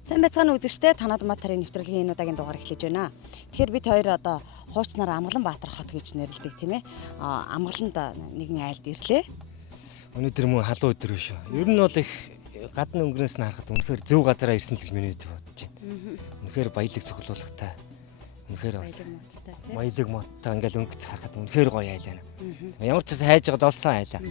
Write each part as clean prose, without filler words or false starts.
Сайн байцгаана үзэгчдээ танад матарын нэвтрүүлгийн энэ удаагийн дугаар эхлэж байна. Тэгэхээр бид хоёр одоо хуучнаар Амгаланбаатар хот гэж нэрлэдэг тийм ээ. Амгаланд нэгэн айлд ирлээ. Өнөөдөр мөн халуун өдөр биш үү. Ер нь бол их гадны өнгөрөөс нь харахад үнэхээр зөв газараа ирсэн гэж миний бодож байна. Үнэхээр баялаг цоглуулгатай. Үнэхээр баялаг моттой ингээл өнгөц харахад үнэхээр гоё айл байна. Ямар ч хэсэг хайж байгаад олсон айлаа.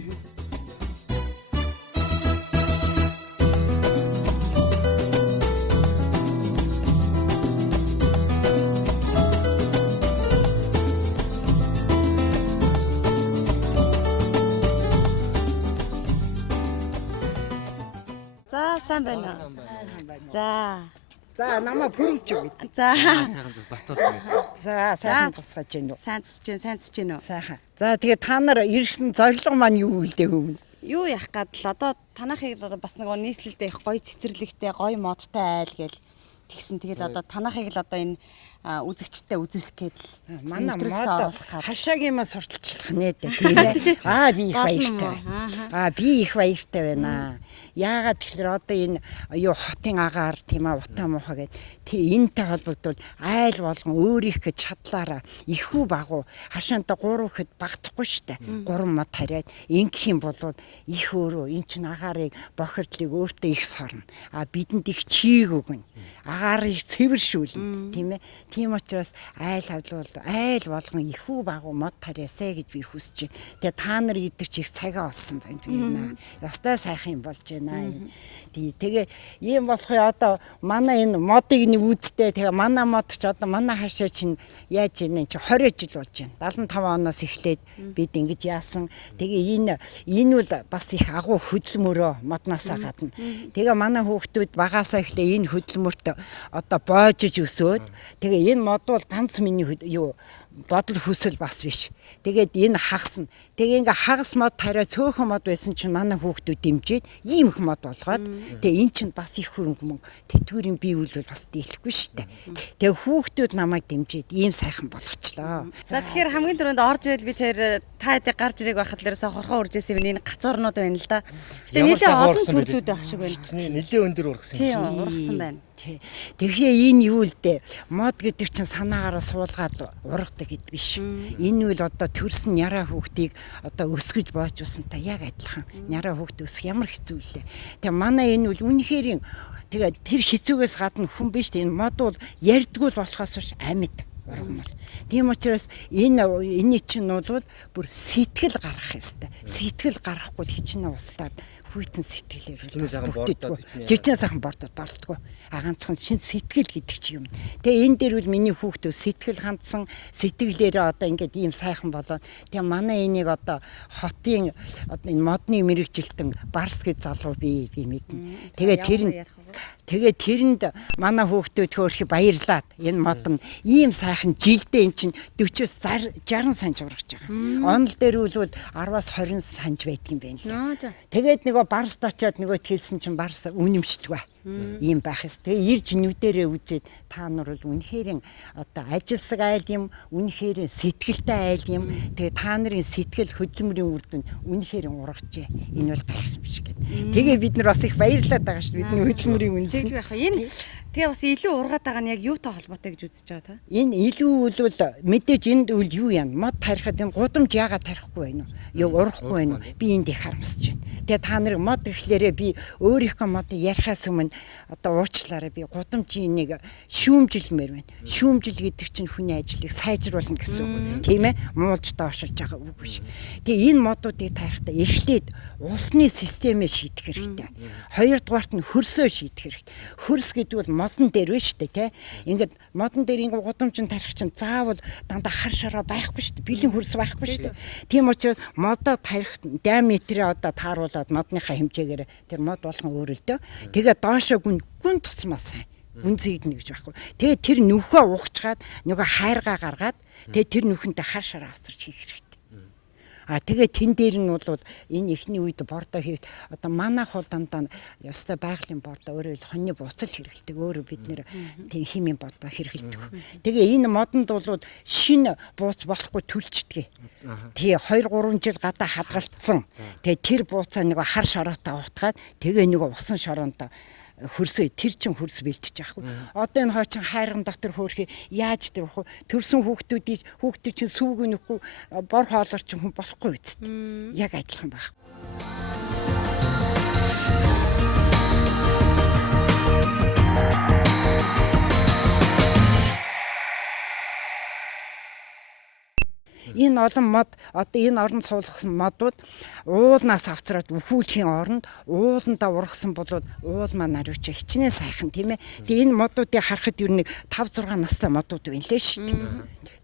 Сайн байна уу? За намаа бүрж өгье. За. Сайхан зүг батууд байна. За сайхан тусгаж гин үү. Сайн цэцэж гин үү? Сайхан. За тэгээ та нар ирсэн зорилго маань юу вэ хөвн? Юу яах гээд л одоо танахыг бас нэг нийслэлдээ их гоё цэцэрлэгтэй, гоё модтой айл гээл тэгсэн. Тэгэл одоо танахыг л одоо энэ үзэгчтэй үзүүлэх гээд л манай мод оруулах. хашаагийн мод сурталчлах нэ тийм ээ. Би их баяртай байна. Би их баяртай байна. Яагаад тэгэхээр одоо энэ юу хотын агаар тийм ээ утаа муухай гээд энэтэй холбогдвол айл болгон өөрийнх гэж чадлаараа ихүү багуу хашаанта 3 гэхэд багтахгүй штэ. 3 мод тариад ингэх юм бол их өөрөө эн чин агаарыг бохирдлыг өөртөө их сорно. Бидэнд их чийг өгнө. Агаарыг цэвэршүүлнэ тийм ээ. Тийм учраас айл болгон ихүү багуу мод тариасаа гэж би хүсэж байна. Тэгээ та нар идэр чи их цагаа олсон байна гэнэ. Ястай сайхан юм болж байна. Тэгээ ийм болохоо одоо манай энэ модыг нэг үүдтэй тэгээ манай мод ч одоо манай хашаа чинь яаж ийм чи 20 жил болж байна. 75 оноос эхлээд бид ингэж яасан. Тэгээ энэ бол бас их агуу хөдөлмөрөө модноосаа гадна. Тэгээ манай хүүхдүүд багаасаа эхлээ энэ хөдөлмөрт одоо боожж өсөөд тэгээ энэ мод бол ганц миний бодол хүсэл бас биш. Тэгээд энэ хагасна. Тэгээ ингээ хагас мод тариа цөөхөн мод байсан чинь манай хүүхдүүд дэмжиж ийм их мод болгоод тэгээ эн чинь бас их хөрөнгө тэтгэврийн бий үйл бас дийлэхгүй шүү дээ. Тэгээ хүүхдүүд намайг дэмжиж ийм сайхан болгочлоо. За тэгэхээр хамгийн түрүүнд орж ирэл би тэр та хэдийг гарч ирэх байхад л ерөөсө хорхоо үржсэн энэ гацуурнууд байна л да. Гэтэ нэлээ олон төрлүүд байх шиг байна. Нэлээ өндөр ургасан. Тийм ургасан байна. Тэгэхээр энэ юу л дээ мод гэдэг чинь санаагаараа суулгаад ургадаг гэд биш. Энэ үл одоо төрсөн яраа хүүхдийг одоо өсгөж боожуулсантай яг адилхан. Яраа хүүхд өсөх ямар хэцүү лээ. Тэгээ манай энэ үл үнэхээр тэгээ тэр хэцүүгээс гадна хүн биш энэ мод бол ярьдгүй болохоос биш амьд ургамал. Тийм учраас энэний чинь бол бүр сэтгэл гарах ёстой. Сэтгэл гарахгүй хичнээн услаад хүйтэн сэтгэлээр жиртэн сайхан бордод болтгоо. Ганцхан шин сэтгэл гэдэг чи юм. Тэгээ энэ дээр бол миний хүүхдүүд сэтгэл хандсан сэтгэлээрээ одоо ингээд ийм сайхан болоод тэгээ манай энийг одоо хотын одоо энэ модны мэрэгжилтэн барс гэж залуу би мэднэ. Тэгээ тэрэнд манай хүүхдүүд хөөрхи баярлаад энэ мод нь ийм сайхан жилдээ эн чинь 40-с 60 санж ургаж байгаа. Онол дээр бол 10-аас 20 санж байдаг юм байна л. Тэгээд нөгөө барс очиод нөгөө хэлсэн чинь барс үнэмшдэг. Ийм байх ёс. Тэгээ ирж нүдэрээ үзээд та нар бол үнэхээр одоо ажилсаг айл юм, үнэхээр сэтгэлтэй айл юм. Тэгээ та нарын сэтгэл хөдөлмөрийн үр дүн үнэхээр ургажээ. Энэ бол гайхамшиг гэдэг. Тэгээ бид нар бас их баярлаад байгаа шүү. Бидний хөдөлмөрийн үнэс. Энэ тэгээ бас илүү ургаад байгаа нь яг юутай холбоотой гэж үзэж байгаа та? Энэ илүү бол мэдээж энд үл юу юм? Мод тарихад энэ гудамж яагаад тарихгүй байна уу? Юу урахгүй байна уу? Би энд их харамсаж байна. Тэгээ та нарыг мод гэхлээрээ би өөрийнхөө модыг ярихаас өмнө одоо уучлаарай би гудамжийн нэг шүүмжилмээр байна. Шүүмжил гэдэг чинь хүний ажлыг сайжруулна гэсэн үг. Тийм ээ? Муулж доошилж байгаа үг биш. Тэгээ энэ модуудыг тарихтаа эхлээд усны системээ шийдэх хэрэгтэй. Хоёрдугаарт нь хөрсөө шийдэх хэрэгтэй. Хөрс гэдэг бол модон дээр байна шүү дээ, тий. Ингээд модон дээр ингэ гудамжин тарих чинь заавал дандаа хар шараа байхгүй шүү дээ. Бэлэн хөрс байхгүй шүү дээ. Тийм учраас модоо тарих диаметрээ одоо тааруулаад модныхаа хэмжээгээр тэр мод болгон өөрөлдөө. Тэгээ доошоо гүн туцмаас сайн. Гүн зэгдэнэ гэж байхгүй. Тэгээ тэр нүхөө ухчгаад нөгөө хайргаа гаргаад тэгээ тэр нүхэнтэй хар шараа авчирч хийх хэрэгтэй. Тэгээ тэн дээр нь бол энэ ихний үед бордоо хийх одоо манайх бол дандаа ёстой байгалийн бордоо өөрөө хоньны буцал хэрэгэлдэг. Өөрөө бид нэр тийм химийн бордоо хэрэгэлдэг. Тэгээ энэ модонд бол шинэ бууц болохгүй төлчдөг. Тэгээ 2-3 жил гадаа хадгалцсан. Тэгээ тэр бууцаа нэг хар шороотой утгаад тэгээ нэг усан шороонд хөрсөө тэр чин хөрс бэлтэж яахгүй. Одоо энэ хойчин хайрган дотор хөөрхий яаж төрөх вэ? Төрсөн хүүхдүүд чинь сүүг нөхгүй бор хоолоор чинь хүн болохгүй үст. Яг адилхан байх. Энэ олон мод одоо энэ оронд суулгасан модууд уулнаас авцраад үхүүлэхийн оронд ууландаа ургасан болоод уул маань ариучаа хичнээн сайхан тийм ээ. Тэгээ энэ модуудыг харахад ер нь 5-6 настай модууд байна лээ шүү дээ.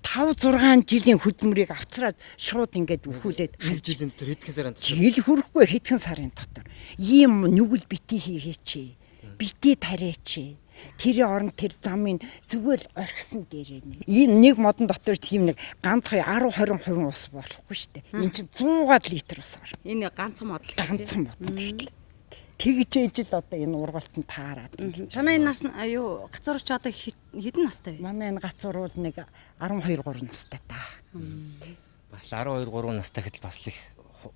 5-6 жилийн хөдөлмөрийг авцраад шууд ингээд үхүүлээд жилийн дотор хэдхэн сарын дотор жил хүрэхгүй хэдхэн сарын дотор ийм нүгэл бити хийгээч. Бити тариач. Тэр оронд тэр замын зүгээр л орхисон дээрээ ийм нэг модон дотор тийм нэг ганцхан 10-20% ус болохгүй шүү дээ. Энд чинь 100 литр ус орно. Энэ ганцхан мод. Ганцхан мод тэгэл. Тэгж ээжл одоо энэ ургалтанд таарад. Чанаа энэ нас юу гацуурч одоо хэдэн настай вэ? Манай энэ гацуур бол нэг 12-3 настай та. бас л 12-3 настай хэд бас л их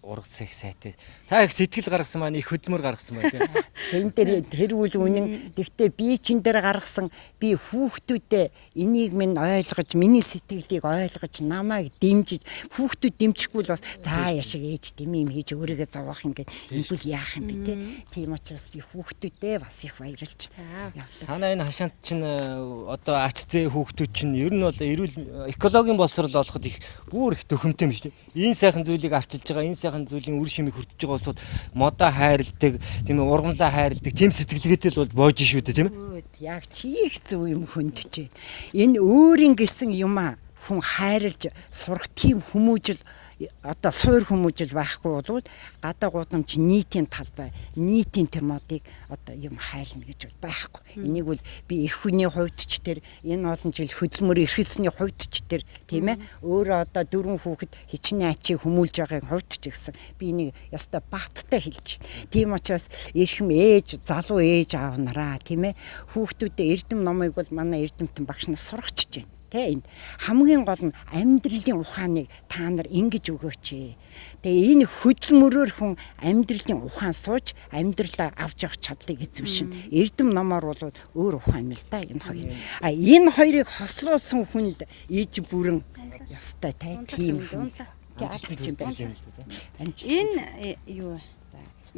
ургац их сайтай. Та их сэтгэл гаргасан маань их хөдөлмөр гаргасан байна тийм. Тэн дээр тэрүүл үнэн. Гэхдээ би чин дээр гаргасан би хүүхдүүдэд энийг минь ойлгож, миний сэтгэлийг ойлгож, намайг дэмжиж, хүүхдүүд дэмжихгүй л бас за яшиг ээж дэмий юм хийж өөрийгөө зовоох ингээд ингээл яах юм бэ те. Тийм учраас би хүүхдүүдэд бас их баярлж явдаг. Танаа энэ хашаант чинь одоо ач зээ хүүхдүүд чинь ер нь бол эрүүл экологийн боловсрол олоход их бүр их төхөмтэй юм шүү дээ. Энэ сайхан зүйлийг арчилж байгаа, энэ сайхан зүйлийн үр шимийг хүртэж байгаа улсууд модоо хайрладаг, тийм ээ ургамлаа хайрладаг, тийм сэтгэлгээтэй л бол боож шүү дээ, тийм ээ. Яг чи их зөв юм хөндөж. Энэ өөрийн гэсэн юм а хүн хайрлж сурах тийм хүмүүжил одоо суур хүмүүжил байхгүй бол гадаа гудамж нийтийн талбай, нийтийн тэр модыг одоо юм хайрлна гэж байхгүй. Энийг бол би их хүний хувьд ч тэр энэ олон жил хөдөлмөр эрхэлсэний хувьд ч тэр тийм ээ өөрөө одоо 4 хүүхэд хичнээн ачийг хүмүүлж байгааг хувьд ч гэсэн би энийг яста бааттай хэлж. Тийм учраас эрхэм ээж, залуу ээж аав нараа тийм ээ хүүхдүүдэд эрдэм номыг бол манай эрдэмтэн багш нас сургачж байна. Тэ энд хамгийн гол нь амьдралын ухааныг та нар ингэж өгөөч. Тэгээ энэ хөдөлмөрөөр хүн амьдралын ухаан сууж амьдралаа авч явах чадлыг эзэмшин. Эрдэм номоор бол өөр ухаан юм л да энэ хоёр. Энэ хоёрыг хослуулсан хүн л ээж бүрэн ястай тийм хүн. Энэ юу вэ?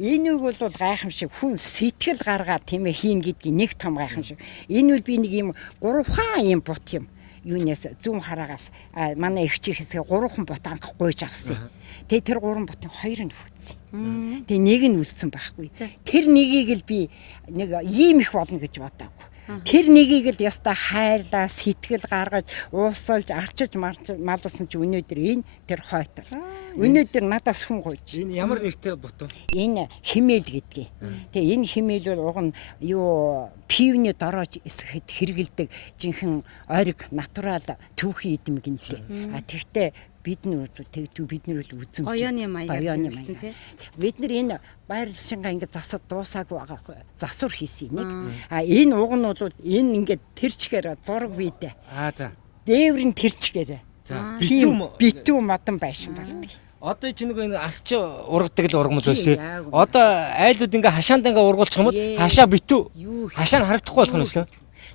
Энэ бол гайхамшиг хүн сэтгэл гаргаад тийм ээ хийн гэдгийг нэг том гайхамшиг. Энэ үл би нэг юм 3 хаан юм бут юм. Юунаас зүүн хараагаас манай эгчийн хэсгээ 3хан бот анх гуйж авсан. Тэгээ тэр 3 ботын 2 нь хөвцсөн. Тэгээ нэг нь үлдсэн байхгүй. Тэр нэгийг л би нэг ийм их болно гэж бодоагүй. Тэр нэгийг л яста хайрлаа, сэтгэл гаргаж, уусалж, арчиж малсан чи өнөөдөр энэ тэр хойтол. Өнөөдөр надаас хүн гуйж. Энэ ямар нэртэй бут вэ? Энэ химээл гэдгийг. Тэгээ энэ химээл бол уг нь юу пивны дороож эсэхэд хэрэгэлдэг жинхэнэ ориг натурал түүхий эдэмэг юм лээ. Тэгтээ бид нар үзэн гоёны маягаар бид нар энэ байр шингаа ингээд засад дуусаагүй байгаа засвар хийсэн нэг. Энэ уг нь бол энэ ингээд тэрчгээр зураг бийдэ. За. Дээврийн тэрчгээр. За. Битүү модон байшин болдог. Одоо чи нэг энэ асч ургадаг л ургамал байсан. Одоо айлууд ингээ хашаанд ингээ ургуулчих юм бол хашаа битүү. Хашаа нь харагдахгүй болох юм шүү.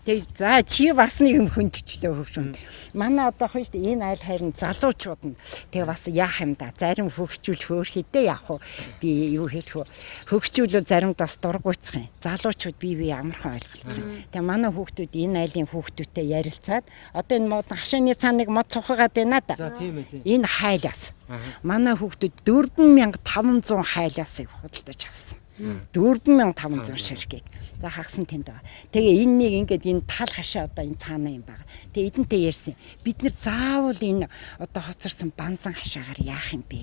Тэгээ за чи бас нэг юм хөндөчлөө хөвшөнд. Манай одоо хөөе шүү дээ энэ айл хайрын залуучууд нь тэгээ бас яах юм да. Зарим хөгжүүл хөөрхөдөө яах вэ? Би юу хийх вэ? Хөгжүүлөө заримдаа бас дургуйцах юм. Залуучууд бие амархан ойлголцох юм. Тэгээ манай хүүхдүүд энэ айлын хүүхдүүдтэй ярилцаад одоо энэ мод хашааны цааныг мод цухагаад байна да. За тийм ээ. Энэ хайлаас. Манай хүүхдүүд 4500 хайлаасыг худалдаж авсан. 4500 ширхгийг. За хагсан тэнд байгаа. Тэгээ энэнийг ингээд энэ тал хашаа одоо энэ цаанаа юм байгаа. Тэгээ эдэнтэй ярьсан. Бид нэр заавал энэ одоо хоцорсон банзан хашаагаар яах юм бэ?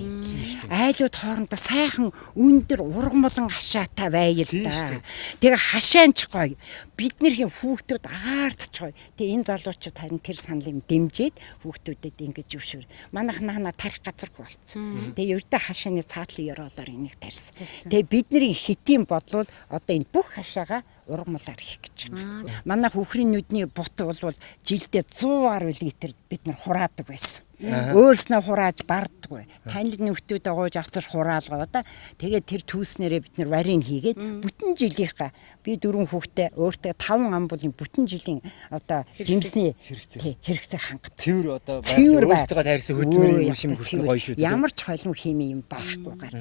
Айлууд хоорондоо сайхан өндөр ургамлан хашаатай байл да. Тэгээ хашаанч гоё. Биднэрийн хүүхдүүд агаарч гоё. Тэгээ энэ залуучууд харин тэр саналыг дэмжиж хүүхдүүдэд ингэж өвшөр. Манайх наана тарих газаргүй болцсон. Тэгээ ердөө хашааны цаатлын ёроолоор энийг тарьсан. Тэгээ бидний хитийн бодлол одоо энэ бүх хашаага ургамлаар хийх гэж байна. Манай хөхрийн нүдний бут бол жилдээ 100 гаруй литр бид нар хураадаг байсан. Өөрснөө хурааж бардггүй. Танил нөхдүүд агуулж авцар хураалгаа да. Тэгээд тэр түүснээрээ бид нар варийн хийгээд бүтэн жилийнхаа би 4 хүүхдээ өөртөө 5 амбулын бүтэн жилийн одоо жимсний хэрэгцээ хангад. Цэвэр одоо өөртөө таарсан хөдөлмөрийн үр шим хүртэл гоё шүү дээ. Ямар ч холим хими юм байхгүйгээр.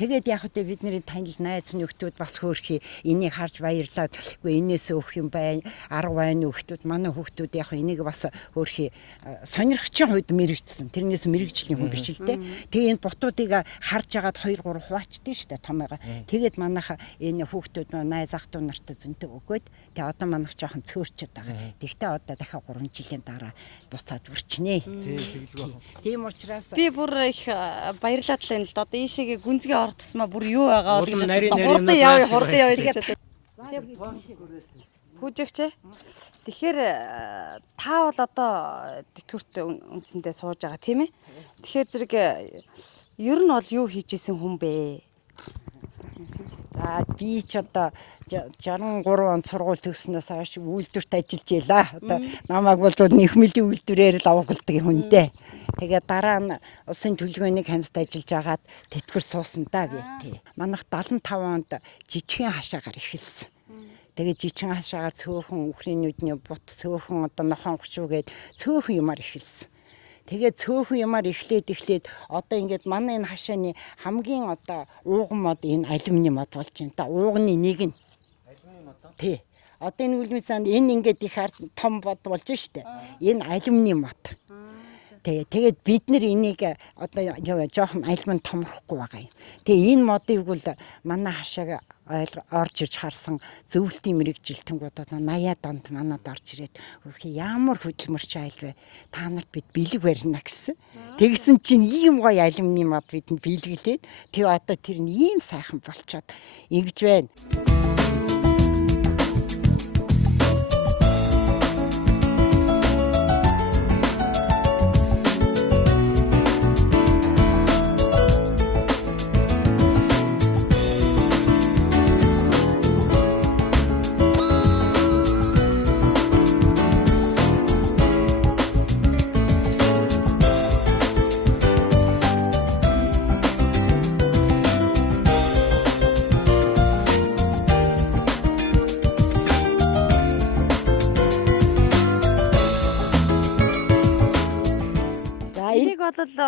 Тэгээд яг хөтэ бидний танил найз нөхдүүд бас хөөрхий энийг харж баярлаад үгүй энээс өөх юм бай 10 байна нөхдүүд манай хүүхдүүд яг энийг бас хөөрхий сонирхчийн хувьд мэрэгдсэн. Тэрнээс мэрэгжлийн хүн биш л дээ. Тэгээ энэ бутуудыг харж агаад 2 3 хуваачдээ штэ томойгоо. Тэгээд манайха энэ хүүхдүүд найз ах トゥ нартай зөнтөө өгөөд тэгээ одоо манайх жоохон цөөрчөд байгаа. Тэгтээ одоо дахиад 3 жилийн дараа буцаад үрчнэ. Тийм учраас би бүр их баярлаад л байна л да. Одоо ийшээгээ гүнзгий орох тусмаа бүр юу байгаа бол гэж хурдан явъя гэж. Хүүжигч. Тэгэхээр та бол одоо тэтгэврт үндсэндээ сууж байгаа тийм ээ. Тэгэхээр зэрэг ер нь бол юу хийж исэн хүн бэ? За би ч одоо 63 онд сургууль төгснөөс хойш үйлдвэрт ажиллаж ялаа. Одоо намайг бол нэхмэлийн үйлдвэрээр л авгалдаг юм дээ. Тэгээд дараа нь улсын төлөвлөгөөний хамт ажиллаж агаад тэтгэвэр суусан да би тий. Манайх 75 онд жижигхэн хашаагаар эхэлсэн. Тэгээд жижигхэн хашаагаар цөөхөн үхрийн нүдний бут цөөхөн одоо нохон гүшүүгээд цөөхөн юмар эхэлсэн. Тэгээд цөөхөн юмар эхлээд одоо ингээд манай энэ хашааны хамгийн одоо ууган мод энэ алюминий мод болж байна та. Ууганы нэг нь алюминий мод. Тий. Одоо энэ үлмэсэнд энэ ингээд их том бод болж штэ. Энэ алюминий мод. Тэгээд бид нар энийг одоо жоохон алюмин томрохгүй байгаа юм. Тэгээ энэ модыг бол манай хашааг орж ирж харсан зөвлөлтийн мэрэгжилтэнгүүд одоо 80-аад онд манад орж ирээд хөрхи ямар хөдөлмөрч айл вэ? Та нарт бид бэлэг барина гэсэн. Тэгсэн чинь ийм гоё алюминий мод бидэнд бэлгэлээд тэгээ одоо тэр нь ийм сайхан болчоод ингэж байна.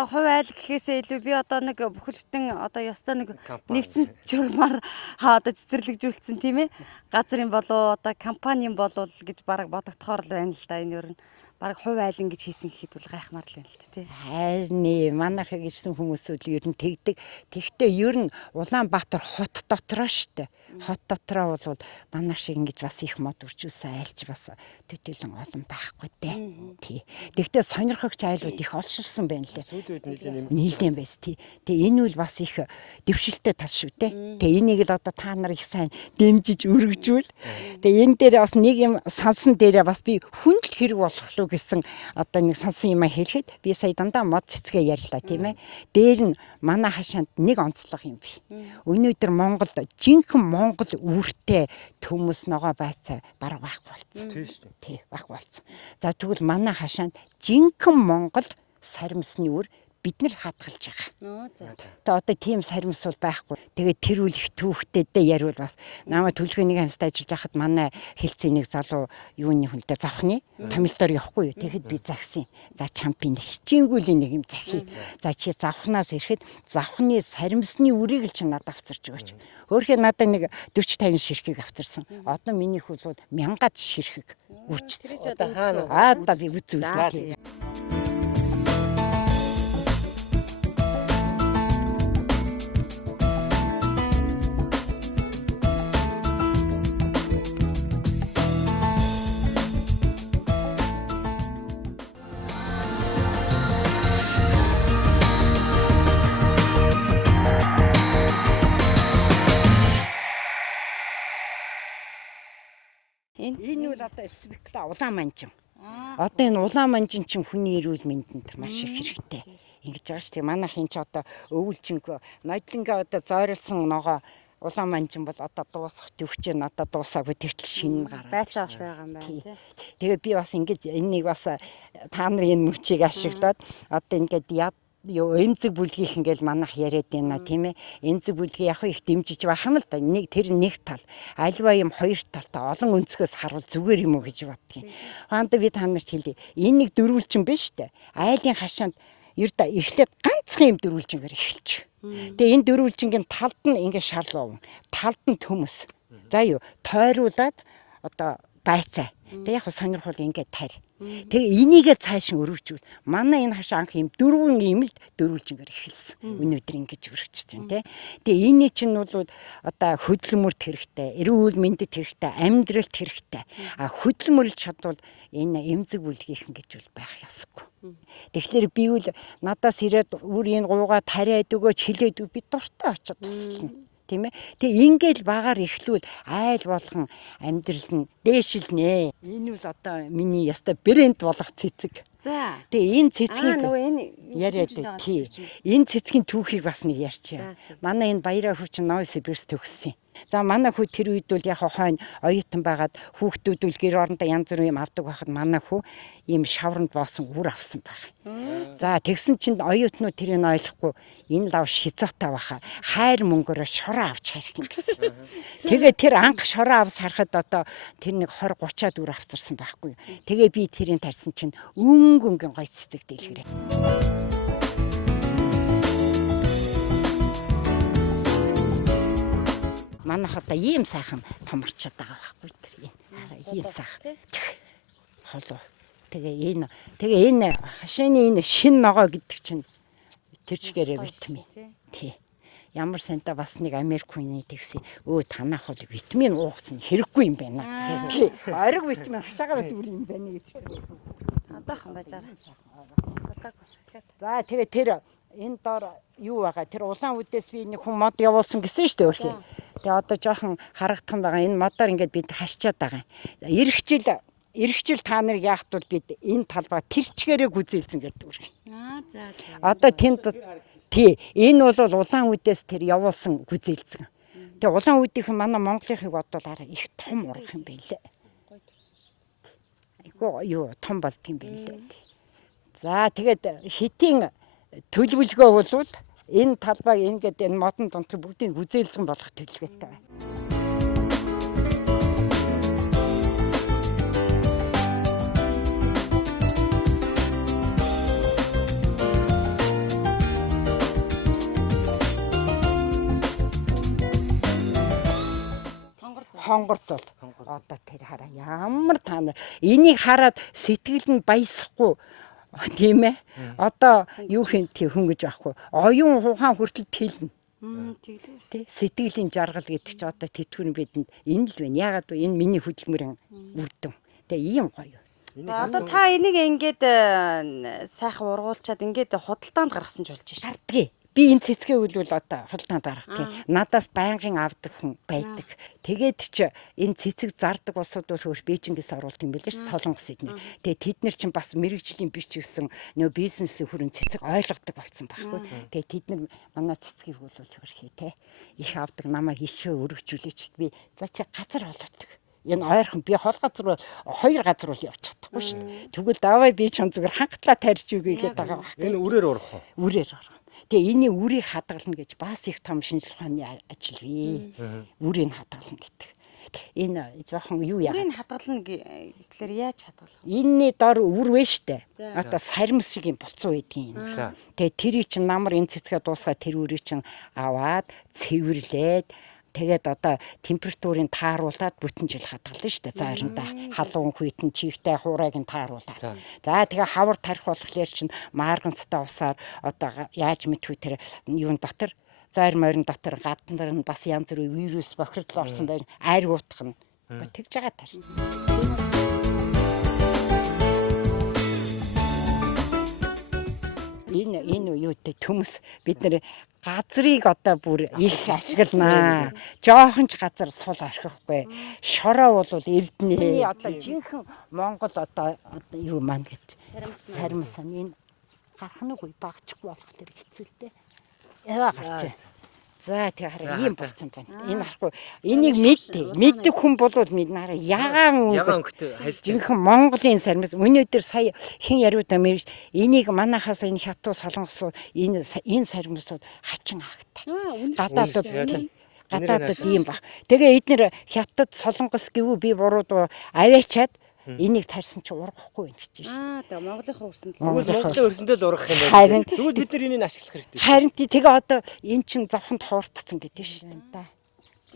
Хувь айл гэхээсээ илүү би одоо нэг бүхэл бүтэн одоо ёстой нэг нэгдсэн журмаар одоо цэцэрлэгжүүлсэн тийм ээ. Газрын болоо одоо компанийн болов гэж бараг бодогдохоор л байна л да. Энэ ер нь бараг хувь айлын гэж хийсэн гэхэд бол гайхмаар л байна л тий. Харин манайхаа гэжсэн хүмүүсүүд ер нь тэгдэг. Тэгтээ ер нь Улаанбаатар хот дотроо штэ. Хот дотроо бол манай шиг ингэж бас их мод үржүүлсэн айлч бас төдийлөн олон байхгүй дээ. Тий. Тэгтээ сонирхогч айлууд их олширсан байна лээ. Нийлдэм байс тий. Тэгээ энэ үл бас их дэвшилтэй тал шүү дээ. Тэгээ энийг л одоо та нар их сайн дэмжиж өргөжүүл. Тэгээ энэ дээр бас нэг юм сансан дээрээ бас би хүнд хэрэг болох лу гэсэн одоо нэг сансан юм хэлэхэд би сая дандаа мод цэцгээ ярьлаа тийм ээ. Дээр нь манай хашаанд нэг онцлог юм би. Өнөөдөр Монгол жинхэнэ Монгол үртэй төмөс ногоо байцаа бараг байхгүй болсон. Тий, байхгүй болсон. За тэгвэл манай хашаанд жинхэнэ Монгол саримсны үр бид нар хадгалж байгаа. Тэгээ одоо тийм саримс бол байхгүй. Тэгээд тэр үл их түүхтэйдээ яриул бас намайг төлөвлөгөөний хамтд ажиллаж байхад манай хэлцээ нэг залуу юуны хүнтэй завхны томилдоор явахгүй юу. Тэгэхэд би загсан. За чампийн хичээнгүүлийн нэг юм захий. За чи завхнаас ирэхэд завхны саримсны үрийг л чи надад авчирч өгөөч. Өөрхөө надад нэг 40 50 ширхэг авчирсан. Одоо минийх бол 1000-аад ширхэг үрчсэн. Одоо хаана? Одоо би үзүүлээ. Энэ үл одоо спекла улаан манжин. Одоо энэ улаан манжин чинь хүний эрүүл мэндэнд маш их хэрэгтэй. Ингэж байгаа шүү дээ. Манайхын ч одоо өвөлжинг ноёдлонгийн одоо зойрлсон ногоо улаан манжин бол одоо дуусах төвч нь одоо дуусаагүй тэгтэл шинэ гараад. Байцаа бас байгаа юм байна тий. Тэгээ би бас ингэж энийг бас та нарын энэ мөчийг ашиглаад одоо ингээд эмзэг бүлгийнх ингээл манайх яриад байна тийм ээ. Эмзэг бүлгийн яг их дэмжиж байх юм л да. Тэр нэг тал. Альва юм хоёр талтай олон өнцгөөс харуул зүгээр юм уу гэж боддгийн. Хаанда би та нарт хэлье. Энэ нэг дөрвөлчин биш үү? Айлын хашаанд ердөө эхлээд ганцхан юм дөрвөлжингээр эхэлж. Тэгээ энэ дөрвөлжингийн талд нь ингээд шарлуу. Талд нь төмөс. За юу тойруулаад одоо байцаа. Тэгээ яг сонирхол ингээд тарь. Тэгээ энийгээ цааш нь өргөжүүл. Манай энэ хашаа анх юм дөрвөн юм л дөрвөлжингээр эхэлсэн. Өнөөдөр ингэж өргөжж байна тий. Тэгээ энэ чинь бол одоо хөдөлмөрт хэрэгтэй, эрүүл мэндэд хэрэгтэй, амьдралд хэрэгтэй. А хөдөлмөрлж чадвал энэ эмзэг бүлгийнхэн гэж бол байх ёсгүй. Тэгэхээр би үл надаас ирээд үр энэ гуугаа тариад өгөөч хилээд би дуртай очиод туслана. Тийм ээ. Тэгээ ингээл багаар эхлүүл айл болгон амьдрал нь дээшилнэ. Энэ бол одоо миний яста брэнд болох цэцэг. За. Тэгээ энэ цэцгийг нөгөө энэ яриад тий. Энэ цэцгийн түүхийг бас нэг ярьчаа. Манай энэ Баяраа хүү чинь Новосибирс төгссөн. За манай хүү тэр үед бол яг хойно оюутан байгаад хүүхдүүд үл гэр орондоо янз бүрийн юм авдаг байхад манай хүү ийм шавранд боосон үр авсан баг. За тэгсэн чинь оюутнууд тэрийг ойлгохгүй энэ лав шизотой баха. Хайр мөнгөөрөө шороо авч харих юм гэсэн. Тэгээ тэр анх шороо авч харахад одоо тэр нэг 20 30-аад үр авцарсан байхгүй. Тэгээ би тэрийг тарьсан чинь өнгөн гой цэцэг дэлгэрээ. Манайх одоо ийм сайхан томорчод байгаа байхгүй тэр ийм сайхан. Холоо. Тэгээ энэ хашааны энэ шин ногоо гэдэг чинь тэрчгээрээ витамин. Тий. Ямар санта бас нэг Америк хүний тэгсэн. Танах бол витамин уугцсан хэрэггүй юм байна. Тий. Ориг витамин хашаага витамин юм байна гэж. Одоохон базар. За тэгээ тэр энэ доор юу байгаа? Тэр улаан үдээс би нэг хүн мод явуулсан гэсэн шүү дээ өөрхий. Тэгээ одоо жоохон харагдах юм байгаа. Энэ модоор ингээд бид хашчаад байгаа. Иргэжил та нарыг яахт бол бид энэ талбай тэрчгээрээ гүзээлсэн гэдэг үргэлж. За. Одоо тэнд тий энэ бол улаан үдээс тэр явуулсан гүзээлсэн. Тэгээ улаан үдийнхэн манай Монголынхыг бодвол арай их том урах юм байлээ. Айгуу юу том болт юм байлээ. За тэгээд хитийн төлөвлөгөө бол энэ талбайг ингээд энэ модон донтог бүгдийг гүзээлсэн болох төлөвлөгөөтэй байна. Хонгорцол. Одоо тэр хараа ямар та нар энийг хараад сэтгэл нь баясахгүй тийм ээ. Одоо юу хин хүн гэж байхгүй. Оюун ухаан хүртэл тэлнэ. Тэ сэтгэлийн жаргал гэдэг чи одоо тэтгэвэр бидэнд энэ л байна. Яагаад вэ? Энэ миний хөдөлмөрийн үр дүн. Тэ ийм гоё. Одоо та энийг ингээд сайхан ургуулчаад ингээд худалдаанд гаргасан ч болж шээ. Гардгийг. Би энэ цэцгээ үлвэл одоо худалдаанд гаргадгийг. Надаас байнгын авдаг хүн байдаг. Тэгээд ч энэ цэцэг зардаг улсууд өөр Бээжингээс оруулт юм билээ Солонгос эднэр. Тэгээд тэд нар чинь бас мэрэгжлийн бич гэсэн нөө бизнесийн хүрэн цэцэг ойлгодог болсон байхгүй. Тэгээд тэд нар манай цэцгийг үлвэл хөрхий те. Их авдаг намайг ишээ өргөжүүлээч. Би за чи газар олоодаг. Энэ ойрхон би хол газар бол хоёр газар бол явж чадахгүй шүү дээ. Тэгвэл даваа би ч зүгээр хангатлаа тарьж үгүй гэдэг байгаа байхгүй. Энэ үрээр урах уу? Үрээр урах. Тэгээ энийг үрийг хадгална гэж бас их том шинжлэх ухааны ажил бий. Үрийг хадгална гэдэг. Энэ жоохон юу яа. Үрийг хадгална гэхлээр яаж хадгалах вэ? Энэний дор үр вэ штэ. Одоо саримс шиг юм буцуу байдгийн. Тэгээ тэрий чинь намар энэ цэцгээ дуусгаад тэр үрийг чинь аваад цэвэрлээд тэгээд одоо температурыг тааруулаад бүтэн жил хадгална шүү дээ. Зайранда халуун хүйтэн чигтэй хуурайг нь тааруулаад. За тэгээ хавар тарих болохоор чинь марганцтай усаар одоо яаж мэдвэ тэр юун дотор зайр морин дотор гаднаар нь бас янз бүрийн вирус бохирдол орсон байна. Айр уутах нь тэгж байгаа тар. Энэ юу гэдэг төмс бид нэр газрыг одоо бүр их ашигланаа. Жоохон ч газар сул орхихгүй. Шороо бол эрдэнэ. Одоо жинхэнэ Монгол одоо юу маань гэж саримс энэ гарах нүг багчгүй болохоор хэцүү л дээ. Яваа гарч. За тэгээ За, хараа ийм хатаа. болсон байна. Энэ харахгүй энийг мэддэг хүн бол мэднараа ягаан Ягаан өнгөт өнгөтэй хайсч. жинхэнэ Монголын сармис өнөөдөр сая хэн яриудаа мэрж энийг манахаас энэ хятад солонгосууд энэ сармисууд хачин агтай. Гадаадд гадаадд ийм баг. Тэгээ эднэр хятад солонгос гэвүү би буруу аваачаад энийг тарьсан чи ургахгүй байна гэж байна. Тэгээ Монголынхаа өрсөнд Монголын өрсөндөө л ургах юм байна. Харин Тэгвэл бид нар энийг ашиглах хэрэгтэй. харин тэгээ одоо эн чин зовхонд хуурцсан гэдэг шүү дээ.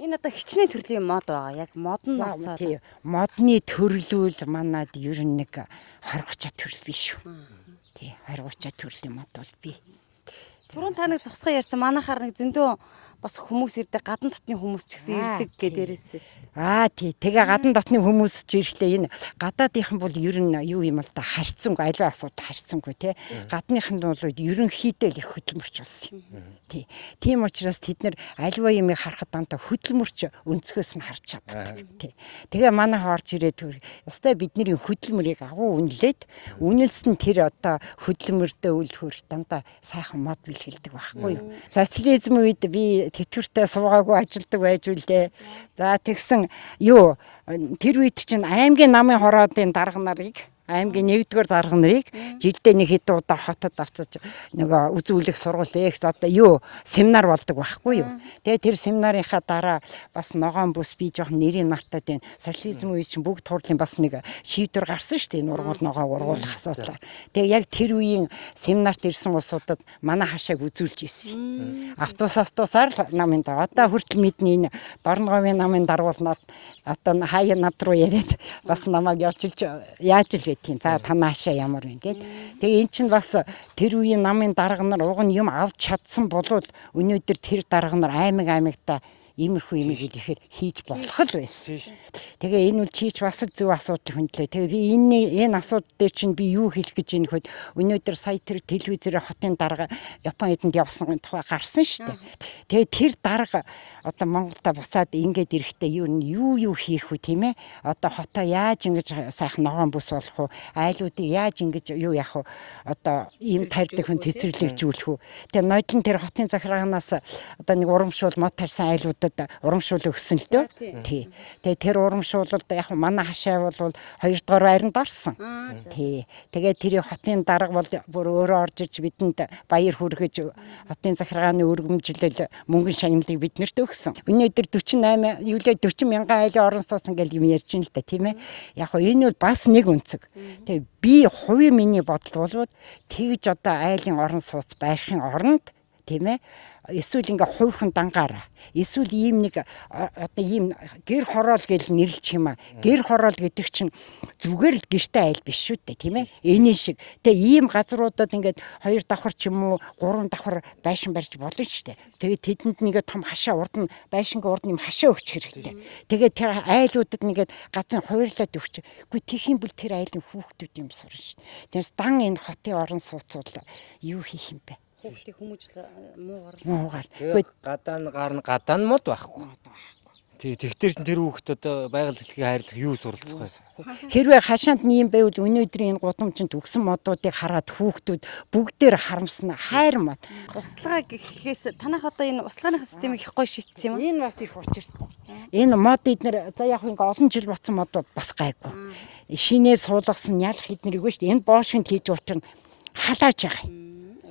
энэ одоо хичнээн төрлийн мод байгаа. Яг мод нь За басаад. тий модны төрлүүл манад ер нь нэг 20-30 төрөл биш шүү. Тий 20-30 төрлийн мод бол би. Түрүүн та нэг цусгаа ярьсан манайхаар нэг зөндөө бас хүмүүс ирдэг гадна дотны хүмүүс ч гэсэн ирдэг гэдээ ярьсан шүү. Тий тэгээ гадна дотны хүмүүс ч ирэхлээр энэ гадаадынхан бол ер нь юу юм л да харьцангуй аливаа асуудал харьцангуй тий гадныхан бол ерөнхийдөө л их хөдөлмөрч болсон юм. Тий тийм учраас тэд нар аливаа юмыг харахад дандаа хөдөлмөрч өнцгөөс нь харж чаддаг тий. Тэгээ манай орж ирээд ёстой бидний хөдөлмөрийг агуу үнэлээд үнэлсэн тэр одоо хөдөлмөртөө үл хөрөх дандаа сайхан мод бэлгэлдэг байхгүй юу. Социализм үед би тэтгэвртэй суугаагүй ажилдаг байж үлдээ. За тэгсэн юу тэр үед чинь аймгийн намын хороодын дарга нарыг аймгийн 1-р дарга нарыг жилдээ нэг хэдэн удаа хотод авчиж нөгөө үзүүлэх сургууль лекц одоо юу семинар болдог байхгүй юу. Тэгээ тэр семинарынхаа дараа бас ногоон бүс би жоохон нэрийн мартаад байна. Социализм үеийн чинь бүгд турлын бас нэг шийдвэр гарсан шүү дээ. Нургуул ногоо ургуулах асуудлаар. Тэгээ яг тэр үеийн семинарт ирсэн улсуудад манай хашааг үзүүлж ирсэн. Автобусаар л намын да. Одоо хүртэл мэдний энэ Дорноговын намын даргуулнаад одоо хаяа над руу яриад бас намайг явуулж яаж л тийм за танаашаа ямар вэ гээд тэгээ эн чинь бас тэр үеийн намын дарга нар уг нь юм авч чадсан болвол өнөөдөр тэр дарга нар аймагта иймэрхүү юм ихээр хийж болох л байсан. Тэгээ энэ үл чийч бас зөв асуудал хөндлөө. Тэгээ би энэ асуудал дээр чинь би юу хэлэх гэж энэ хөөд өнөөдөр сая тэр телевизээр хотын дарга Япон эдэнд явсан тухай гарсан шүү дээ. Тэгээ тэр дарга одоо Монголда буцаад ингээд ирэхдээ юу хийх вэ тийм ээ? Одоо хотоо яаж ингэж сайхан ногоон бүс болох вэ? Айлуудыг яаж ингэж юу яах вэ? Одоо ийм тарьдаг хүн цэцэрлэгжүүлэх үү? Тэгээ ноёдлон тэр хотын захиргаанаас одоо нэг урамшуул мод тарьсан айлуудад урамшуул өгсөн л дөө. Тий. Тэгээ тэр урамшуулалд яг манай хашаа бол 2-р байранд орсон. Тий. Тэгээ тэр хотын дарга бол бүр өөрөө орж иж бидэнд баяр хүргэж хотын захиргааны өргөмжлөл мөнгөн шагналыг биднэрт өгсөн. Өнөөдөр 48 юулээ 40 мянган айлын орон сууц ингээл юм ярьж байна л да тийм ээ. Яг хоо энэ бол бас нэг өнцөг. Тэгээ би хувийн миний бодол бол тэгж одоо айлын орон сууц байрахын оронд тийм ээ. Эсвэл ингээ хувьхан дангаараа эсвэл ийм нэг одоо ийм гэр хороол гэж нэрлэж юм аа. Гэр хороол гэдэг чинь зүгээр л гэрте айл биш шүү дээ тийм ээ. Энийн шиг. Тэгээ ийм газруудад ингээд 2 давхар ч юм уу 3 давхар байшин барьж болно шүү дээ. Тэгээ тэдэнд нэгэ том хашаа урд нь байшингийн урд нь хашаа өгч хэрэгтэй. Тэгээ тэр айлуудад нэгээд газар хуурлаад өгч. Үгүй тэхийн бүл тэр айлын хүүхдүүд юм сурна шүү дээ. Тэрс дан энэ хотын орон сууцуул юу хийх юм бэ? Хүүхдийн хүмүүжил Муугаар. Гадаа мод байхгүй. Тий, тэгтэр тэр хүүхд одоо байгаль дэлхийн хайрлах юу суралцах вэ? Хэрвээ хашаанд нэм байвал өнөөдрийн энэ гудамжинд өгсөн модуудыг хараад хүүхдүүд бүгдээр харамсна хайр мод. услага гэхээс танах одоо энэ услагын системийг их гоё шийдсэн юм Энэ бас их учиртай. Энэ мод эднэр за яг ингээ олон жил болсон модууд бас гайгүй. Шинээр суулгасан ялах эднэр үгүй шүү дээ. Энэ боошинд хийж уучрна халааж байгаа.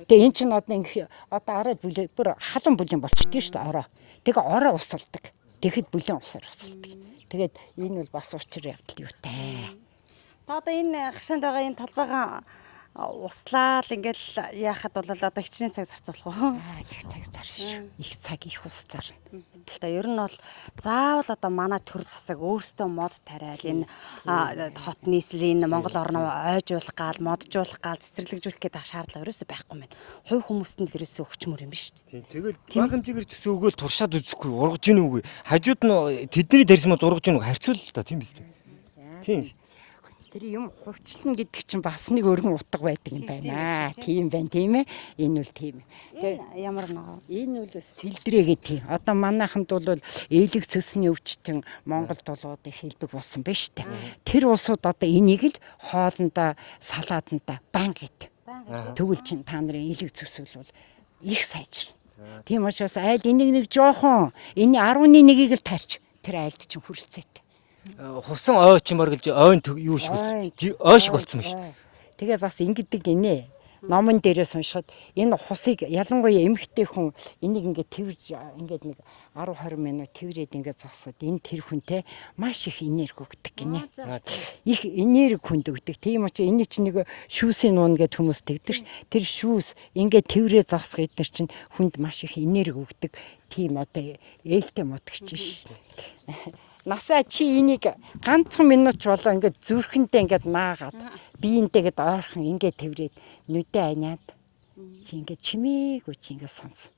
Тэгээ эн чинь одоо ингээ одоо араад бүлээ бүр халан бүлийн болчихдээ шүү дээ ороо. Тэгээ ороо усалдаг. Тэгэхэд бүлийн усаар усалдаг. Тэгээд энэ бол бас учир явдал юутай. Та одоо энэ хашаанд байгаа энэ талбайгаа услаал ингээл яахад бол одоо хичнээн цаг зарцуулах уу? Их цаг зарна. Их цаг их ус зарна. Та ер нь бол заавал одоо манай төр засаг өөртөө мод тариал энэ хот нийслэлийн Монгол орноо ойжуулах гал, моджуулах гал, цэцэрлэгжүүлэх гэдэг шаардлага ерөөсөй байхгүй мэн. Хувь хүмүүст нь л ерөөсөй өвчмөр юм биш үү? Тэгээд баг хэмжээгээр төсөө өгөөл туршаад үзэхгүй ургаж гин үгүй. Хажууд нь тэдний тарьсмад ургаж гин үгүй харьцуул л та тийм биз дээ. Тийм. Тэр юм хувьчлан гэдэг чинь бас нэг өргөн утга байдаг юм байна. Тийм байна тийм ээ. Энэ үл тийм. Тэгээ ямар нэг Энэ үл сэлдрээгээ тийм. Одоо манайханд бол ээлэг цөсний өвчтөн Монголд болоод хэлбэг болсон байна шүү дээ. Тэр улсууд одоо энийг л хоолндоо салааданда банк гэдэг. Тэгвэл чинь та нарын ээлэг цөс бол их сайжир. Тийм учраас айл энийг нэг жоохон энэ 11-ийг л тарч тэр айлд чинь хүрэлцээтэй. Хусан ой ч юм оргилж ойн юу шиг ой шиг болцсон ба шүү дээ. Тэгээ бас ингэдэг инээ. Номон дээрээс уншихад энэ хусыг ялангуяа эмэгтэй хүн энийг ингээд тэрж ингээд нэг 10-20 минут тэрээд ингээд зогсоод энэ тэр хүнтэй маш их энерги өгдөг гинэ. Их энерги хүнд өгдөг. Тийм учраас энэ чинь нэг шүүсийн нуун гэдэг хүмүүс тэгдэг ш. Тэр шүүс ингээд тэрээ зогсох эдгээр чинь хүнд маш их энерги өгдөг. Тийм одоо ээлтэй мотгч биш. Насаа чи энийг ганцхан минут ч болоо ингээд зүрхэндээ ингээд наагаад биентэйгээд ойрхон ингээд тэрээд нүдэ аниад чи ингээд чимээгүй чи ингээд сонс.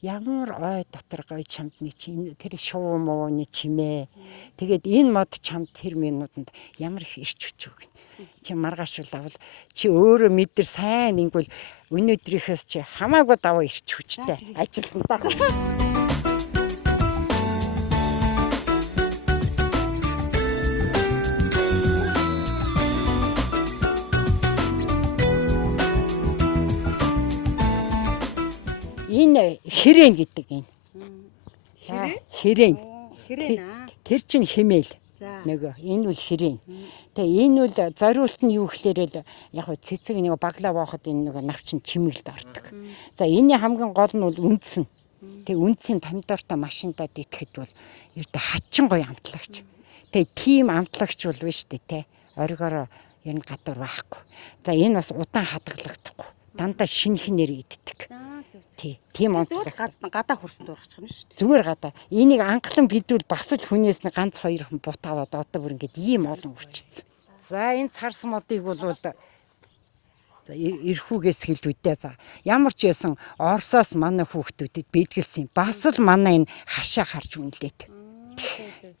Ямар ой дотор гоё чамд нэг чи тэр шуу мууны чимээ. Тэгээд энэ мод чамд тэр минутанд ямар их ирч хүч өгнө. Чи маргаашвал авал чи өөрөө мэдэр сайн ингүүл өнөөдрийнхээс чи хамаагүй даваа ирч хүчтэй ажилтан даа. Энэ хэрээн гэдэг энэ. Хэрээн. Хэрээн аа. Тэр чинь хэмээл. За. Нөгөө энэ үл хэрээн. Тэгээ энэ үл зориулт нь юу гэхлээрэл яг хөө цэцэг нэг баглаа бооход энэ нөгөө навчин чимэглэлд ордог. За энэний хамгийн гол нь бол үндсэн. Тэгээ үндсийн помидортой машиндаад итгэхэд бол ердөө хачин гоё амтлагч. Тэгээ тийм амтлагч бол биш үү те. Оргороо энэ гадуур байхгүй. За энэ бас удаан хадгалагдахгүй. Дандаа шинэхнэр иддэг. Тийм онцлог. Гадаа хөрсөн дуургачих юм шүү дээ. Зүгээр гадаа. Энийг анхлан бидүүл бас л хүнээс нэг ганц хоёрхан бут аваад одоо бүр ингээд ийм олон үрчсэн. За энэ царс модыг бол эрхүүгээс хэлвүдээ за. Ямар ч байсан Оросоос манай хүүхдүүдэд бэлгэлсэн. Бас л манай энэ хашаа харж үнэлээд.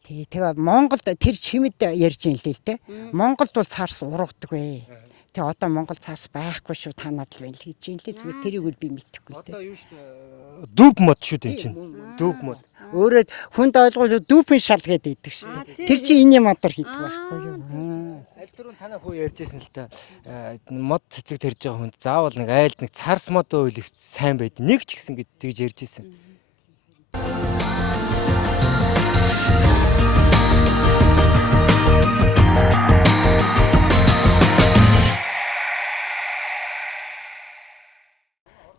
Тэгээ Монголд тэр чимэд ярьж ин л дээ. Монголд бол царс ургадаг вэ. Тэгээ одоо Монгол цаас байхгүй шүү танаад л байна л гэж юм лээ зүгээр тэрийг үл би мэдэхгүй дээ. Одоо юу шүү дээ. Дүүп мод шүү дээ чинь. Дүүп мод. Өөрөө хүнд ойлгуул дүүпэн шал гэдэг идэг шүү дээ. Тэр чинь энэ модор хийдэг байхгүй юу? Аль түрүүн танаа хүү ярьжсэн л та мод цэцэг тэрж байгаа хүнд заавал нэг айлд нэг царс мод өөл их сайн байд. Нэг ч гэсэн тэгж ярьжсэн.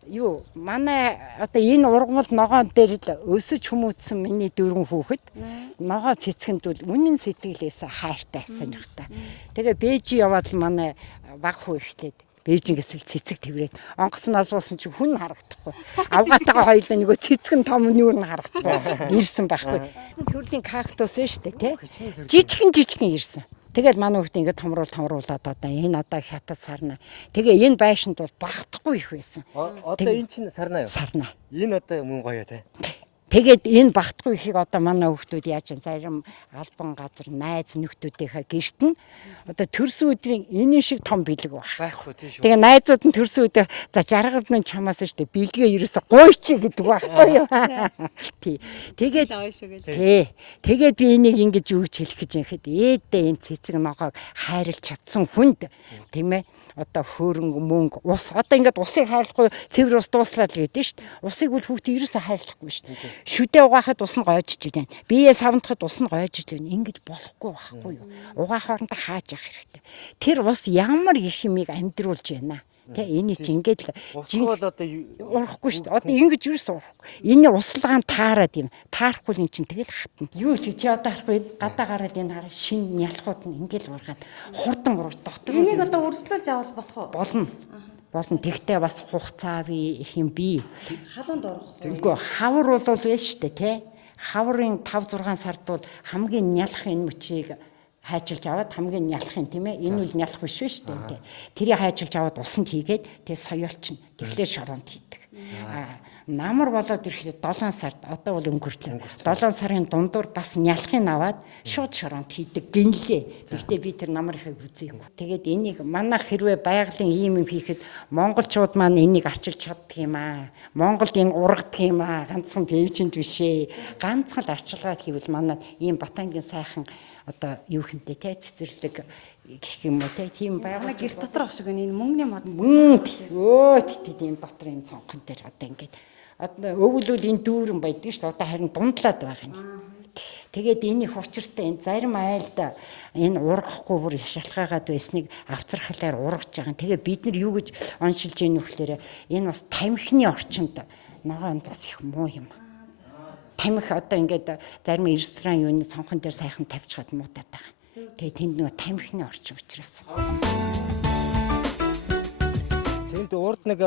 Юу манай одоо энэ ургамал ногоон дээр л өсөж хүмүүцсэн миний дөрвөн хүүхэд ногоо цэцгэнд бол үнэн сэтгэлээс хайртай сонирхтой. Тэгээ Бээжин яваад л манай баг хүү ихлээд Бээжингээс л цэцэг тэрвээд онгоцсон алуусан чи хүн харагдахгүй. Авгаатайгаа хоёулаа нөгөө цэцгэн том нь юу н харагдахгүй. Ирсэн байхгүй. Төрлийн кактус нь шүү дээ тий. Жижигэн ирсэн. Тэгэл манай хүүхд ингээд томруулаад одоо энэ одоо хятад сарна. Тэгээ энэ байшинд бол багтахгүй их байсан. Одоо энэ чинь сарна юу? Сарна. Энэ одоо мөн гоё те. Тэгээд энэ багтахгүй ихийг одоо манай хүүхдүүд яаж зарим албан газар найз нөхдүүдийнхээ гэрт нь одоо төрсөн өдрийн энэ шиг том бэлэг байхгүй тийм шүү. Тэгээ найзууд нь төрсөн өдөр за жаргал минь чамаас штэ бэлгээ ерөөсө гойч гэдэг байхгүй юу. Тий. Тэгээд тэгээд би энийг ингэж юу гэж хэлэх гэж юм хэд ээдээ энэ цэцэг ногоог хайрлж чадсан хүнд тийм ээ одоо хөөрөнгө мөнгө ус одоо ингээд усыг хайрлахгүй цэвэр ус дууслаад л гэдэг шүү дээ. Усыг бол хүүхдээ ерөөсө хайрлахгүй шүү дээ. Шүдээ угаахад ус нь гоёж ижил байна. Биеэ савнахад ус нь гоёж ижил байна. Ингэж болохгүй байхгүй юу? Угаах хоорондоо хааж явах хэрэгтэй. Тэр ус ямар их юмыг амьдруулж байна. Тэ энийг чи ингээд л урахгүй шүү дээ. Одоо ингэж юусэн урахгүй. Энэ услагаан таарад юм. Таарахгүй юм чинь тэгэл хатна. Юу ч чи одоо харахгүй гадаа гараад энэ хараа шин нялхууд нь ингээд л ургаад хурдан урагт дотор. Энийг одоо үргэлжлүүлж авал болох уу? Болно. Тэгтээ бас хугацаа их юм би. Халуунд орох. Үгүй хавар бол байж штэ тий. Хаврын 5-6 сард бол хамгийн нялх энэ мөчийг хайчилж аваад хамгийн нялх юм тийм ээ. Энэ үл нялх биш шүү дээ. Тэрийг хайчилж аваад усанд хийгээд тэгээ соёолчин. Тэгэхээр шоронд хийдэг. Намар болоод ирэхэд 7 сард одоо бол өнгөрлөө. 7 сарын дундуур бас нялхыг аваад шууд шоронд хийдэг гинлээ. Гэхдээ би тэр намар ихийг үзээгүй. Тэгээд энийг манайх хэрвээ байгалийн ийм юм хийхэд монголчууд маань энийг арчилж чаддаг юм аа. Монголд энэ ургадаг юм аа. Ганцхан Бээжинд бишээ. Ганцхан л арчилгаа хийвэл манай ийм Батангийн сайхан одоо юу хэмтэй те цэцэрлэг гэх юм уу те тийм байгаа. Гэр дотор ах шиг энэ мөнгөний мод. Өө тийм энэ дотор энэ цонхон дээр одоо ингээд Одоо өвөлвөл энэ дүүрэн байдаг шүү дээ. Одоо харин дундлаад байгаа юм. Тэгээд энэ их учиртай энэ зарим айлда энэ ургахгүй бүр шалгаагаад байсныг авцрахлаар ургаж байгаа. Тэгээ бид нар юу гэж оншилж ийм нөхлөөр энэ бас тамхины орчинд ногоонд бас их муу юм. Тамхи одоо ингээд зарим ресторан юуны цонхон дээр сайхан тавьчихад муудаад байгаа. Тэгээ тэнд нөгөө тамхины орчин учраас. Тэнд урд нэг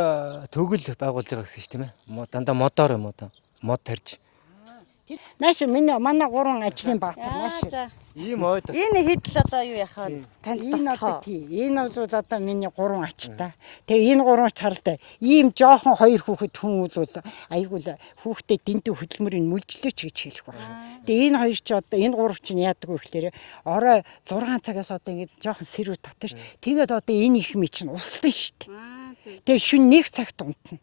төгөл байгуулж байгаа гэсэн чинь тийм ээ. Дандаа модоор юм уу та? Мод тарьж. Нааш манай 3 ажлын баатар нааш. Ийм ойд. Энэ хэдл одоо юу яхаа танд Энэ одоо туслах. тий. Энэ бол одоо миний 3 ачтай. Тэгээ энэ 3 ач харалтай. Ийм жоохон 2 хүүхэд хүн бол айгуул хүүхдэд дэндүү хөдөлмөрийн мүлжлөөч гэж хэлэх байна. Тэгээ энэ 2 ч одоо энэ 3 чинь яадаг вэ гэхээр орой 6 цагаас одоо ингэ жоохон сэрүү татаж. Тэгээд одоо энэ их ми чинь услан шүү дээ. Тэгээ шүн 1 цагт унтна.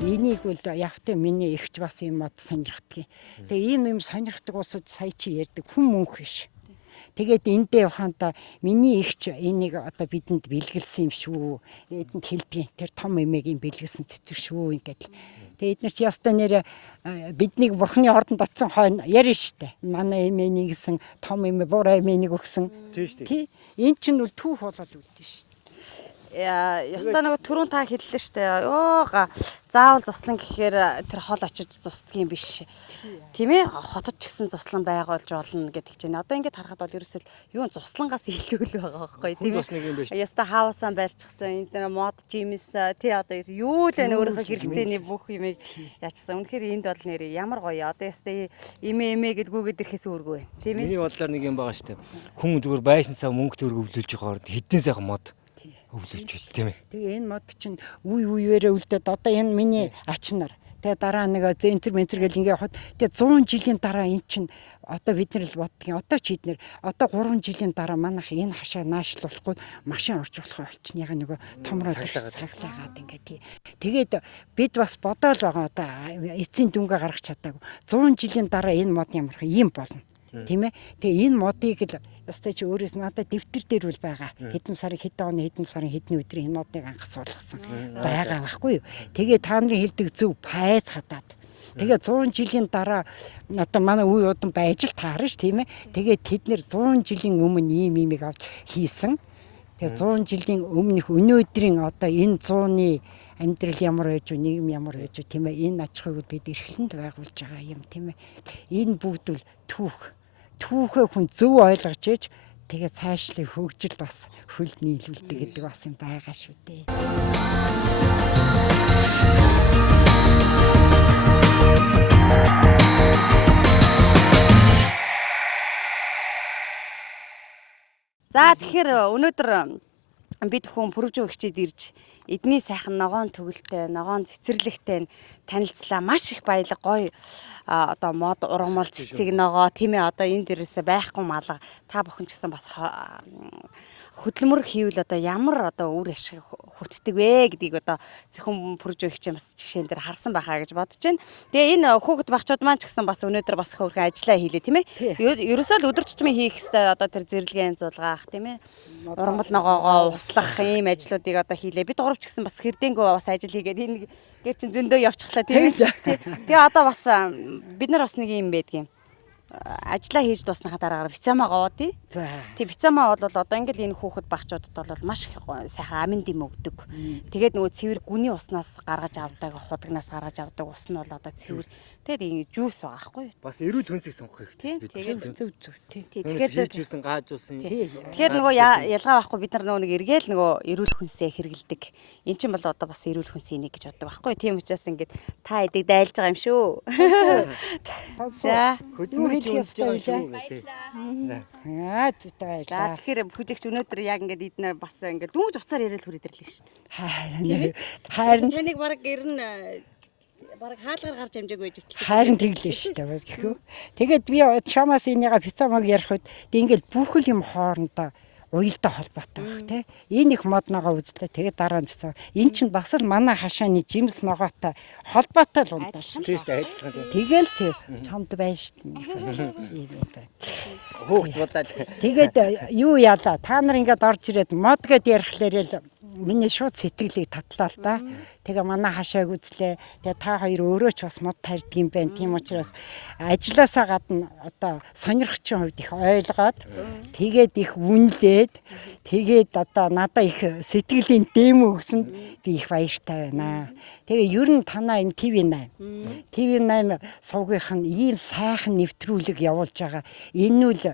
Энийг бол явтаа миний ихч бас юм мод сонирхдаг. Тэгээ ийм сонирхдаг усуд сая чи ярьдаг хүн мөнх биш. Тэгээд эндээ ухаанда миний ихч энийг одоо бидэнд бэлгэлсэн юм шүү. Эдэнд хэлдэг. Тэр том эмээгийн бэлгэлсэн цэцэг шүү ингээд. Тэгээд эдгээр чи ястаа нэр биднийг бурхны ордонд оцсон хойно ярина штэ. Манай эмээний гэсэн том эмээ буруу эмээнийг өгсөн. Тий. Энд чинь бол түүх болоод үлдэн штэ. Ястаа нөгөө түрүүн та хэллээ штэ. Йоога заавал цуслан гэхээр тэр хол очиж цусдгийн биш. Тийм ээ? Хотод ч гэсэн цуслан байгуулж болно гэдэг чинь. Одоо ингэж харахад бол ерөөсөл юу цуслангаас илүү л байгаа байхгүй тийм ээ? Ястаа хаусаа барьчихсан. Энд нэр мод жимс тий одоо юу л байна өөрийнхөө хэрэгцээний бүх юмыг яачсан. Үнэхээр энд бол нэр ямар гоё. Одоо ястаа эмээ гэдгүүгээд ирэхээс үүргүй байна. Тийм ээ? Миний бодлоор нэг юм байгаа штэ. Хүн зүгээр байшин цаа мөнгө төгрөг өвлөж байгаа орд хэдэн сайхан мод өвлөж бил тийм ээ. Тэгээ энэ мод чинь үе үлдээд одоо энэ миний ач нар. Тэгээ дараа нэг зентер ментер гэл ингээ явахад тэгээ 100 жилийн дараа эн чинь одоо бид нар л боддгийн одоо ч хэд нэр одоо 3 жилийн дараа манайх энэ хашаа наашлуулахгүй машин орж болох болчихно. Яга нөгөө томроо цаглаагаад ингээ тий. Тэгээд бид бас бодоол байгаа одоо эцсийн дүнгээ гаргах чадаагүй. 100 жилийн дараа энэ мод ямар юм болно. Тийм ээ. Тэгээ энэ модыг л ястай чи өөрөөс надад дэвтэр дээр үл байгаа. Хэдэн сарын хэдний өдрийн энэ модыг анх суулгасан байгаа байхгүй юу. Тэгээ та нарын хэлдэг зөв пайз хадаад. Тэгээ 100 жилийн дараа одоо манай үе удан байж л таарна ш тийм ээ. Тэгээ тэд нэр 100 жилийн өмнө ийм имийг авч хийсэн. Тэгээ 100 жилийн өмнөх өнөөдрийн одоо энэ 100-ны амьдрал ямар байж, нийгэм ямар байж тийм ээ. Энэ аж ахуйг бид эрхлэнд байгуулж байгаа юм тийм ээ. Энэ бүгд бол түүхээ хүн зөв ойлгож ээж тэгээ цаашлыг хөгжил бас хөлд нийлүүлдэг гэдэг бас юм байгаа шүү дээ. За тэгэхээр өнөөдөр бид хүн пүрвжүү хичээд ирж эдний сайхан ногоон төгөлтэй, ногоон цэцэрлэгтэй танилцлаа. Маш их баялаг гоё одоо мод ургамал цэцэг ногоо тийм ээ одоо энэ дээрээсээ байхгүй малга та бүхэн ч гэсэн бас хөдөлмөр хийвэл одоо ямар одоо үр ашиг хүртдэг вэ гэдгийг одоо зөвхөн пүрвжүү хичээн бас жишээн дээр харсан байхаа гэж бодож байна. Тэгээ энэ хүүхэд багчууд маань ч гэсэн бас өнөөдөр бас хөөрхөн ажиллаа хийлээ тийм ээ. Ерөөсөө л өдөр тутмын хийх хэвээр одоо тэр зэрлэгийн зулгаах тийм ээ. Ургамал ногоогоо услах ийм ажлуудыг одоо хийлээ. Бид гурав ч гэсэн бас хэрдэнгөө бас ажил хийгээд энэ гэр чин зөндөө явчихлаа тийм ээ. Тэгээ одоо бас бид нар бас нэг юм байдгийн. Ажлаа хийж дуусныхаа дараагаар бицамаа гоодъё. Тэг бицамаа бол одоо ингээл энэ хүүхэд багчуудад бол маш их сайхан амин дэм өгдөг. Тэгээд нөгөө цэвэр гүний уснаас гаргаж авдаг, худагнаас гаргаж авдаг ус нь бол одоо цэвэр тэгээд жүүс байгаа байхгүй юу? Бас эрүүл хүнсийг сонгох хэрэгтэй. Тэгээд зөв тий. Тэгэхээр хийжсэн, гаажуулсан. Тэгэхээр нөгөө ялгаа байхгүй бид нар нөгөө нэг эргээл нөгөө эрүүл хүнсээ хэрэгэлдэг. Эн чинь бол одоо бас эрүүл хүнсийн нэг гэж боддог байхгүй юу? Тийм учраас ингээд та эдэг дайлж байгаа юм шүү. За хөдөлмөр хийж байгаа шүү гэдэг. За тэгэхээр бүжигч өнөөдөр яг ингээд эднэр бас ингээд дүнж уцаар яриад хүрээдэрлээ шүү дээ. Харин таныг баг гэрн баг хаалгаар гарч амжааг байж итлээ. Харин тэглээ шүү дээ гэхүү. Тэгээд би чамаас энийга пиццамаг ярихад ингээл бүх л юм хоорондоо уялдаа холбоотой баг тий. Энэ их мод ногоо үзлээ. Тэгээд дараа нь бисаа. Энэ чинь бас л манай хашааны жимс ногоотой холбоотой л ундаа шүү. Тийм шүү дээ. Тэгэл чамд байна шүү дээ. Хөөхд болоод. Тэгээд юу яалаа? Та нар ингээд орж ирээд мод гэд ярихлаар л миний шууд сэтгэлийг татлаа л да. Тэгээ манай хашааг үзлээ. Тэгээ та хоёр өөрөө ч бас мод тарьдаг юм байна. Тийм учраас ажилласаа гадна одоо сонирхчийн хувьд их ойлгоод тэгээд их үнэлээд тэгээд одоо надаа их сэтгэлийн дэм өгсөнд би их баяртай байна. Тэгээ ер нь танаа энэ TV8 сувгийнх нь ийм сайхан нэвтрүүлэг явуулж байгаа. Энэ үл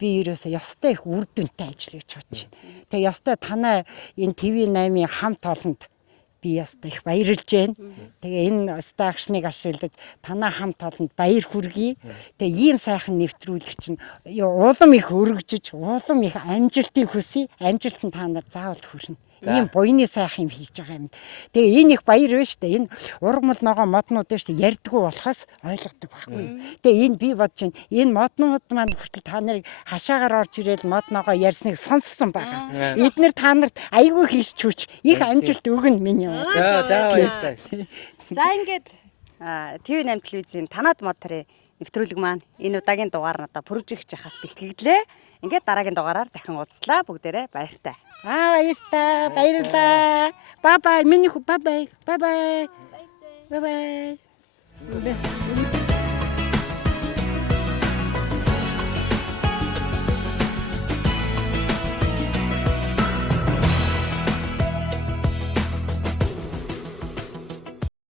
би ерөөсөө ёстой их үр дүнтэй ажил гэж бодож байна. Тэгээ ёстой танаа энэ TV8-ийн хамт олонд би яста их баярлж байна. Тэгээ энэ стакшныг ашиглаж танаа хамт олонд баяр хүргэе. Тэгээ ийм сайхан нэвтрүүлэг чинь улам их өргөжж, улам их амжилтыг хүсье. Амжилт нь та нар заавал хүрнэ. Ийм буйны сайхан юм хийж байгаа юм. Тэгээ энэ их баяр байна шүү дээ. Энэ ургамал ногоо моднууд байна шүү дээ. Ярьдгүү болохоос ойлгодог байхгүй. Тэгээ энэ би бодож байна. Энэ моднууд маань хүртэл та нарыг хашаагаар орж ирээд мод ногоо ярьсныг сонссон байгаа. Эднэр та нарт айгүй хийж чүүч. Их амжилт өгнө миний. За баяртай. За ингээд TV8 телевизийн танаад мод тарын нэвтрүүлэг маань энэ удаагийн дугаар надаа пүржигч хас бэлтгэлээ. Ингээд дараагийн дугаараар дахин уулзлаа. Бүгдээрээ баяртай. Баяртай. Баярлалаа. Бай бай. Миний бай бай. Бай бай. Бай бай.